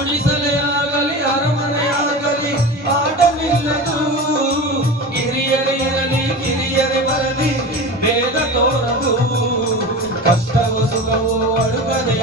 ಗುಡಿಸಲೇ ಆಗಲಿ ಅರಮನೆಯಾಗಲಿ ಆಟವಿಲ್ಲದು. ಕಿರಿಯರೇ ಇರಲಿ ಕಿರಿಯರೇ ಬರಲಿ ಬೇಗ ತೋರದು. ಕಷ್ಟವು ಸುಖವು ಅಡುಗದೆ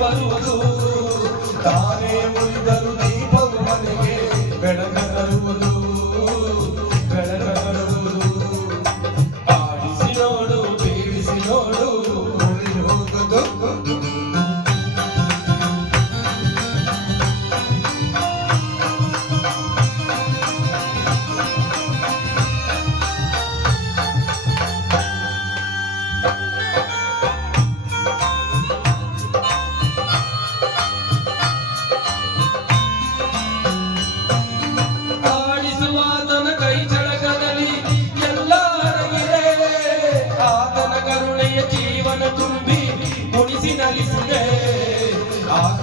ಬರುವುದು ತಾನೇ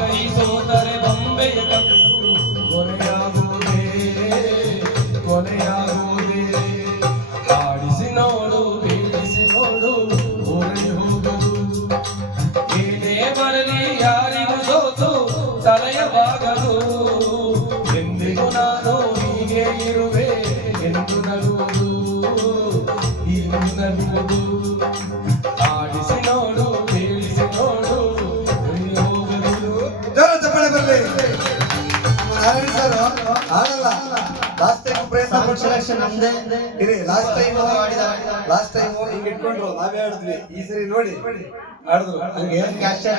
ಕೈ ಸೋತರೆ ಬೊಂಬೆಯ ಕಂಡು ಕೊನೆಯಾಗುವುದೇ ಕೊನೆಯಾಗುವುದೇ. ಆಡಿಸಿ ನೋಡು ಬೀಳಿಸಿ ನೋಡು ಓಡಿ ಹೋಗುವುದು ಏನೇ ಬರಲಿ, ಯಾರಿಗೂ ಸೋತು, ತಲೆಯ ಬಾಗಲು ಎಂದಿಗೂ ನಾನು ನಾರಾಯಣ ಸರ್ ಆಗಲ್ಲ. ಲಾಸ್ಟ್ ಟೈಮ್ ಪ್ರಯತ್ನ ಪಟ್ಟ ಸೆಲೆಕ್ಷನ್ ನಮ್ದೇ. ಇರಿ ಲಾಸ್ಟ್ ಟೈಮ್. ಲಾಸ್ಟ್ ಟೈಮ್ ಹಿಂಗ್ ಇಟ್ಕೊಂಡ್ರು ನಾವೇ ಆಡಿದ್ವಿ. ಈ ಸರಿ ನೋಡಿ. ಆಡಿದ್ರು. ಹಂಗೆ? ಅಷ್ಟೇ